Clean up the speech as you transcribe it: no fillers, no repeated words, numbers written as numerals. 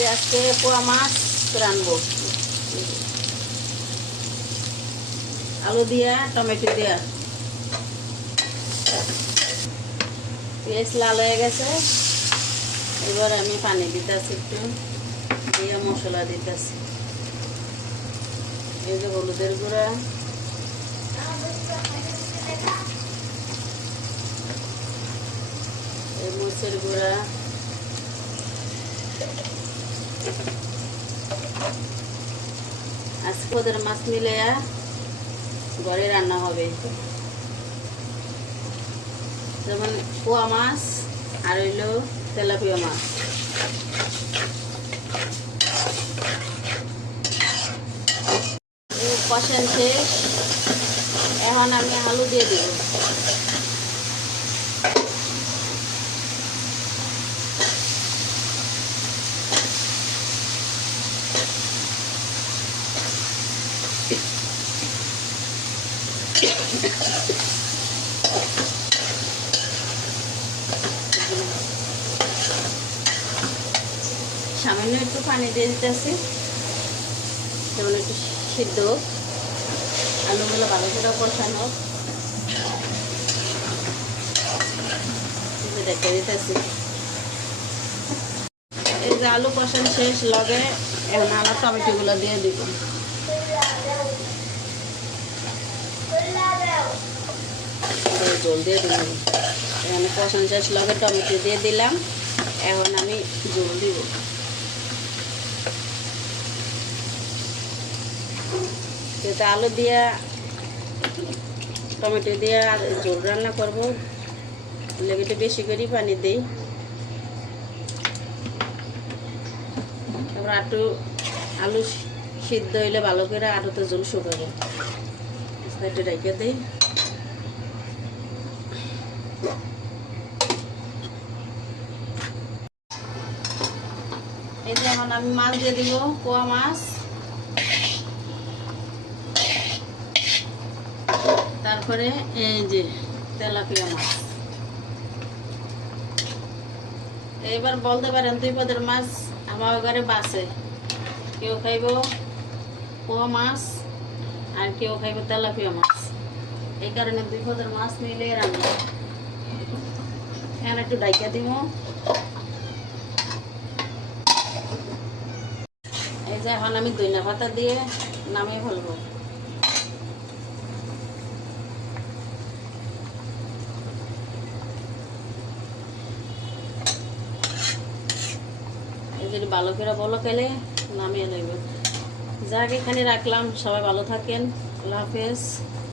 যে আজকে পোয়া মাছ রানবো আলু দিয়া টমেটো দিয়া। পেঁয়াজ লাল হয়ে গেছে, এবার আমি পানি দিতেছি, একটু দিয়ে মশলা দিতেছি। এই যে হলুদের গুঁড়া, এই মরিচের গুঁড়া, আজকে ওদের মাছ মিলে ঘরে রান্না হবে, যেমন পোয়া মাছ আর হইল তেলাপিয়া মাছ। কষান শেষ, এখন আমি আলু দিয়ে দিব। সামান্য একটু পানি দিয়ে দিতেছি, যেমন একটু সিদ্ধ আলুগুলো ভালো করে কষানো। দেখে দিতেছি, এই যে আলু কষানো শেষ, লগে এখন আলু টমেটোগুলো দিয়ে দিব। জল দিয়ে দিলাম, এখানে কষানো শেষ, লগে টমেটো দিয়ে দিলাম। এখন আমি জল দিব। যেটা আলু দিয়া টমেটো দিয়ে ঝোল রান্না করবো, লেগে একটু বেশি করে পানি দিই। তারপর একটু আলু সিদ্ধ হইলে ভালো করে আলুতে ঝোল শুকাবো, একটু রেখে দিই। এই যে এখন আমি মাছ দিয়ে দিব, পোয়া মাছ, তারপরে এই যে তেলাপিয়া মাছ। এবার বলতে পারেন দুই পদের মাছ আমার ঘরে বাসে, কেউ খাইব পোয়া মাছ আর কেউ খাইব তেলাপিয়া মাছ, এই কারণে দুই পদের মাছ মিলে রান্না। এখানে একটু ডাইকা দিব। এই যে এখন আমি ধনিয়া পাতা দিয়ে নামিয়ে ফেলবো। যদি ভালো করে বলো খেলে নামিয়ে নেব। যাক, এখানে রাখলাম, সবাই ভালো থাকেন, আল্লাহ হাফেজ।